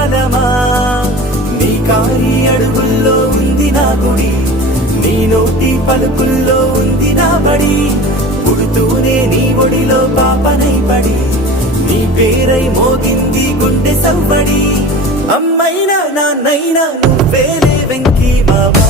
కాలమా నీ కాలి అడుగుల్లో ఉంది నా గుడి నీ నోటి పలుకుల్లో ఉంది నా బడి పుడుతూనే నీ ఒడిలో పాపనై పడి నీ పేరై మోగింది గుండె సవ్వడి అమ్మైనా నాన్నైనా నువ్వేలే వెంకీ బాబా